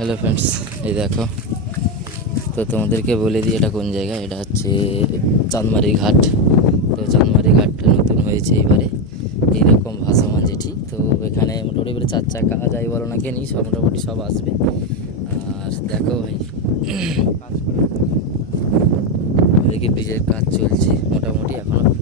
Hello friends, এই দেখো। তো তোমাদেরকে বলে দিই এটা কোন জায়গা। এটা হচ্ছে চাঁদমারি ঘাট। তো চাঁদমারি ঘাটটা নতুন হয়েছে এবারে, এইরকম ভাসমান জেটি। তো এখানে মোটামুটি করে 4 চাকা যাই বলো না কেনি সব মোটামুটি সব আসবে। আর দেখো ভাই, এদিকে ব্রিজের কাজ চলছে মোটামুটি এখনও